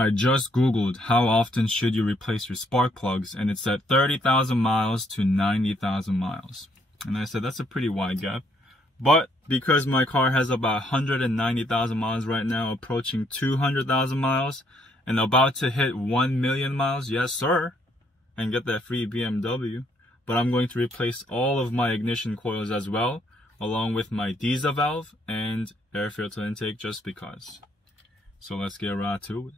I just googled how often should you replace your spark plugs, and it said 30,000 miles to 90,000 miles. And I said that's a pretty wide gap. But because my car has about 190,000 miles right now, approaching 200,000 miles, and about to hit 1 million miles, yes sir, and get that free BMW. But I'm going to replace all of my ignition coils as well, along with my diesel valve and air filter intake, just because. So let's get right to it.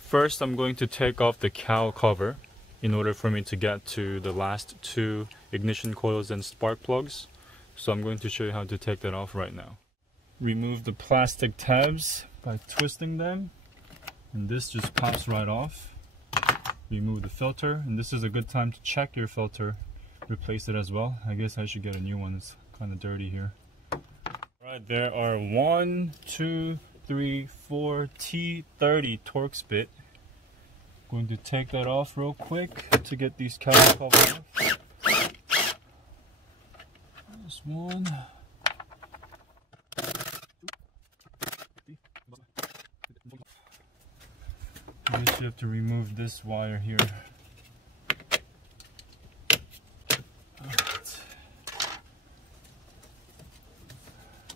First, I'm going to take off the cowl cover in order for me to get to the last two ignition coils and spark plugs. So I'm going to show you how to take that off right now. Remove the plastic tabs by twisting them, and this just pops right off. Remove the filter, and this is a good time to check your filter, replace it as well. I guess I should get a new one, it's kind of dirty here. Alright, there are 1, 2, 3, 4 T30 Torx bit. Going to take that off real quick to get these cowl covers off. This one. I guess you have to remove this wire here. Alright.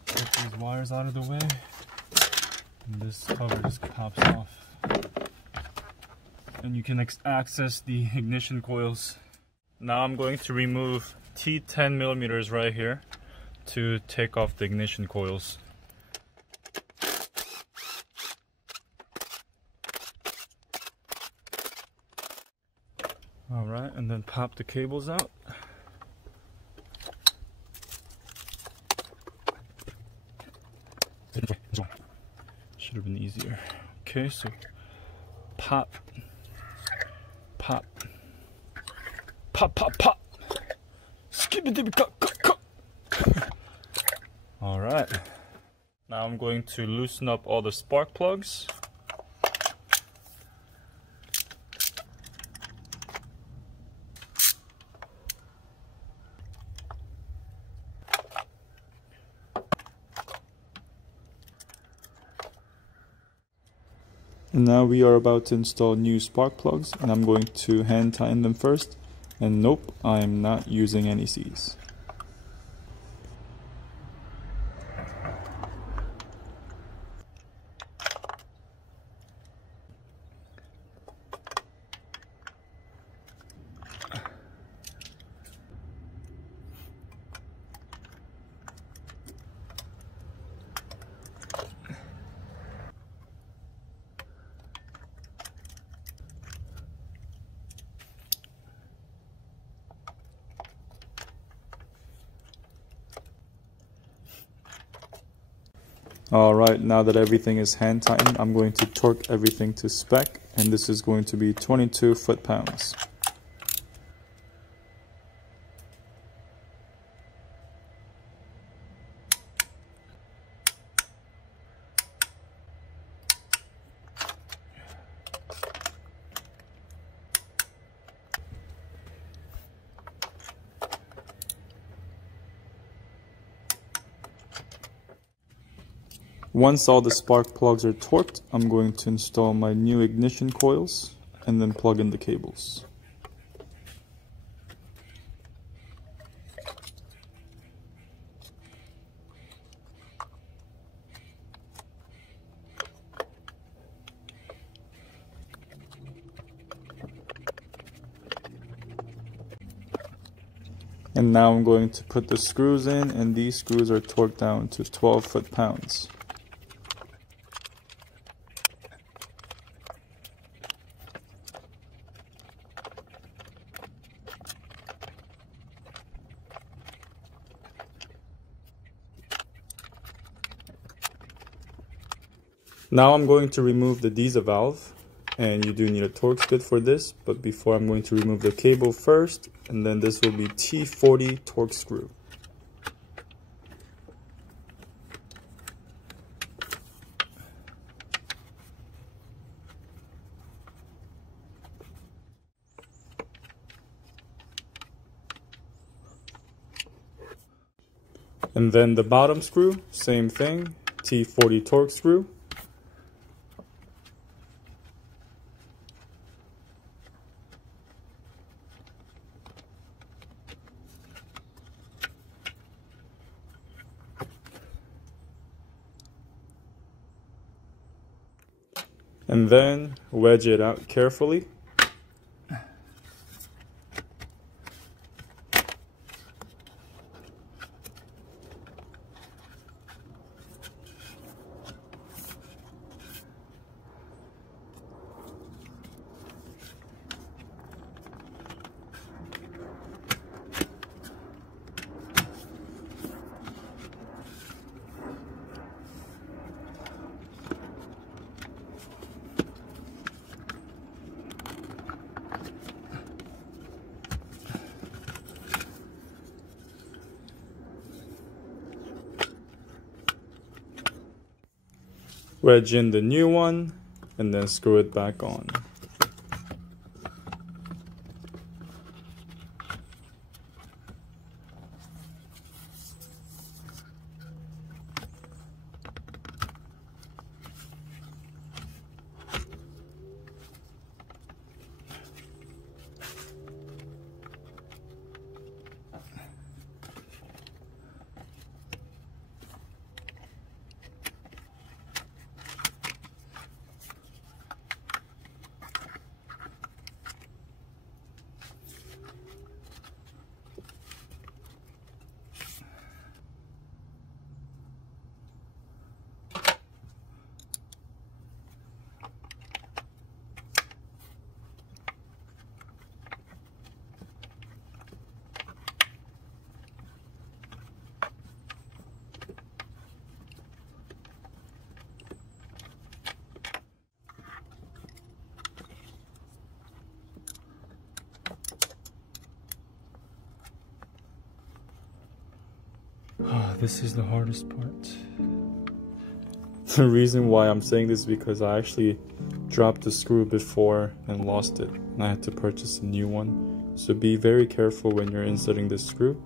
Get these wires out of the way. And this cover just pops off. And you can access the ignition coils. Now I'm going to remove T10 millimeters right here to take off the ignition coils. Alright, and then pop the cables out. Should have been easier. Okay, so pop. Pop. Pop, pop, pop. Alright. Now I'm going to loosen up all the spark plugs. And now we are about to install new spark plugs, and I'm going to hand tighten them first. And nope, I am not using any C's. Alright, now that everything is hand tightened, I'm going to torque everything to spec, and this is going to be 22 foot-pounds. Once all the spark plugs are torqued, I'm going to install my new ignition coils and then plug in the cables. And now I'm going to put the screws in, and these screws are torqued down to 12 foot-pounds. Now I'm going to remove the diesel valve, and you do need a Torx bit for this, but before I'm going to remove the cable first, and then this will be T40 Torx screw. And then the bottom screw, same thing, T40 torque screw. And then wedge it out carefully. Wedge in the new one and then screw it back on. This is the hardest part. The reason why I'm saying this is because I actually dropped the screw before and lost it, and I had to purchase a new one. So be very careful when you're inserting this screw.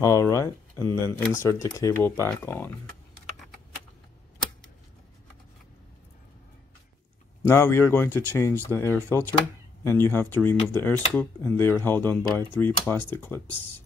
Alright, and then insert the cable back on. Now we are going to change the air filter, and you have to remove the air scoop, and they are held on by 3 plastic clips.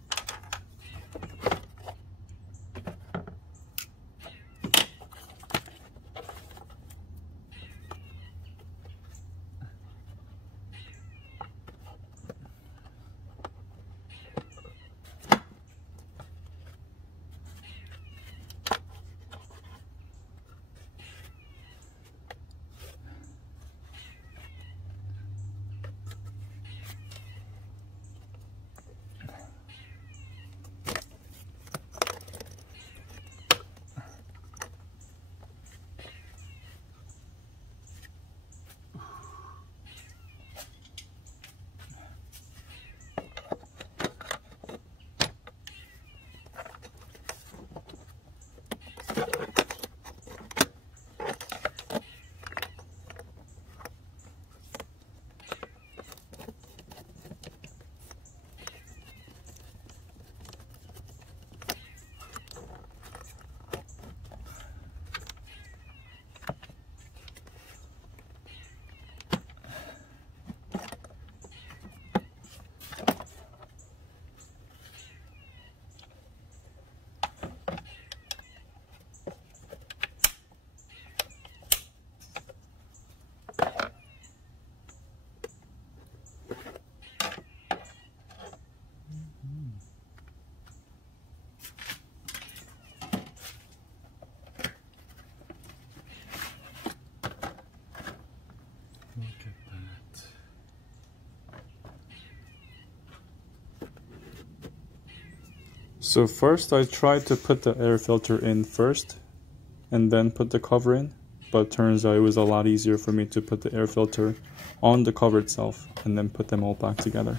So first I tried to put the air filter in first and then put the cover in, but turns out it was a lot easier for me to put the air filter on the cover itself and then put them all back together.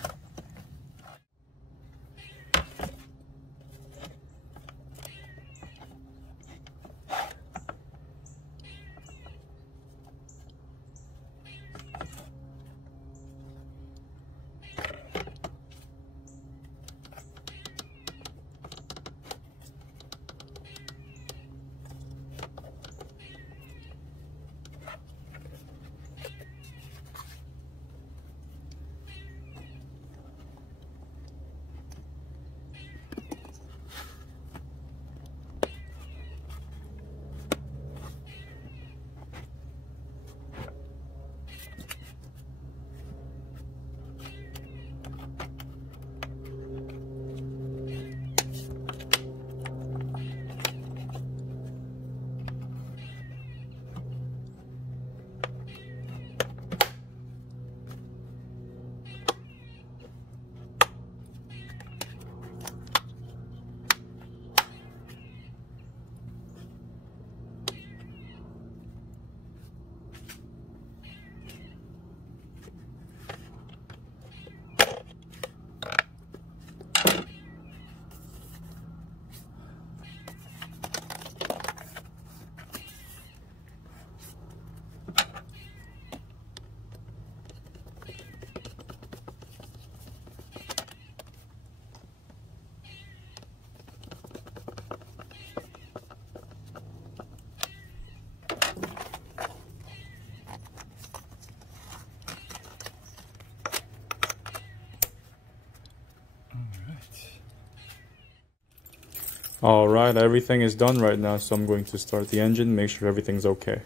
Alright, everything is done right now, so I'm going to start the engine, make sure everything's okay.